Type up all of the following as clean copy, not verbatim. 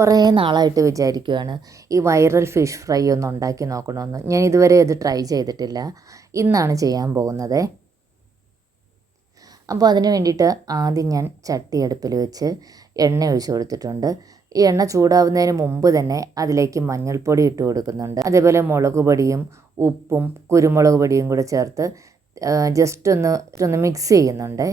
കുറേ നാളായിട്ട് വിചാരിക്കുകയാണ് ഈ വൈറൽ ഫിഷ് ഫ്രൈ ഒന്ന് ഉണ്ടാക്കി നോക്കണമെന്ന്. ഞാൻ ഇതുവരെ ഇത് ട്രൈ ചെയ്തിട്ടില്ല. ഇന്നാണ് ചെയ്യാൻ പോകുന്നത്. അപ്പോൾ അതിന് വേണ്ടിയിട്ട് ആദ്യം ഞാൻ ചട്ടി അടുപ്പിൽ വെച്ച് എണ്ണ ഒഴിച്ച് കൊടുത്തിട്ടുണ്ട്. ഈ എണ്ണ ചൂടാവുന്നതിന് മുമ്പ് തന്നെ അതിലേക്ക് മഞ്ഞൾപ്പൊടി ഇട്ട് കൊടുക്കുന്നുണ്ട്. അതേപോലെ മുളക് പൊടിയും ഉപ്പും കുരുമുളക് പൊടിയും കൂടെ ചേർത്ത് ജസ്റ്റ് ഒന്ന് മിക്സ് ചെയ്യുന്നുണ്ട്.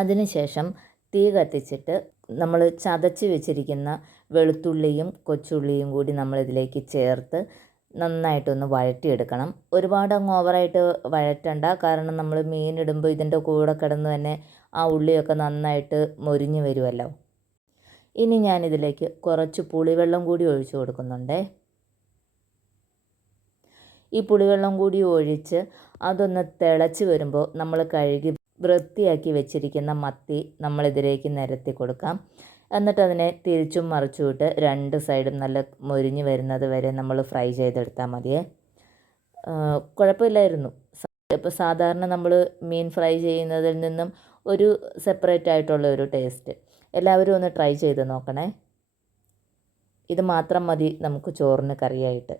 അതിനുശേഷം തീ കത്തിച്ചിട്ട് നമ്മൾ ചതച്ച് വെച്ചിരിക്കുന്ന വെളുത്തുള്ളിയും കൊച്ചുള്ളിയും കൂടി നമ്മളിതിലേക്ക് ചേർത്ത് നന്നായിട്ടൊന്ന് വഴറ്റിയെടുക്കണം. ഒരുപാട് അങ്ങ് ഓവറായിട്ട് വഴറ്റണ്ട, കാരണം നമ്മൾ മീനിടുമ്പോൾ ഇതിൻ്റെ കൂടെ കിടന്ന് തന്നെ ആ ഉള്ളിയൊക്കെ നന്നായിട്ട് മൊരിഞ്ഞ് വരുമല്ലോ. ഇനി ഞാനിതിലേക്ക് കുറച്ച് പുളിവെള്ളം കൂടി ഒഴിച്ചു കൊടുക്കുന്നുണ്ട്. ഈ പുളിവെള്ളം കൂടി ഒഴിച്ച് അതൊന്ന് തിളച്ച് വരുമ്പോൾ നമ്മൾ കഴുകി വൃത്തിയാക്കി വെച്ചിരിക്കുന്ന മത്തി നമ്മളിതിലേക്ക് നിരത്തി കൊടുക്കാം. എന്നിട്ട് അതിനെ തിരിച്ചും മറിച്ചും ഇട്ട് രണ്ട് സൈഡും നല്ല മൊരിഞ്ഞ് വരുന്നത് വരെ നമ്മൾ ഫ്രൈ ചെയ്തെടുത്താൽ മതിയേ. കുഴപ്പമില്ലായിരുന്നു. ഇപ്പോൾ സാധാരണ നമ്മൾ മീൻ ഫ്രൈ ചെയ്യുന്നതിൽ നിന്നും ഒരു സെപ്പറേറ്റ് ആയിട്ടുള്ള ഒരു ടേസ്റ്റ്. എല്ലാവരും ഒന്ന് ട്രൈ ചെയ്ത് നോക്കണേ. ഇത് മാത്രം മതി നമുക്ക് ചോറിന് കറിയായിട്ട്.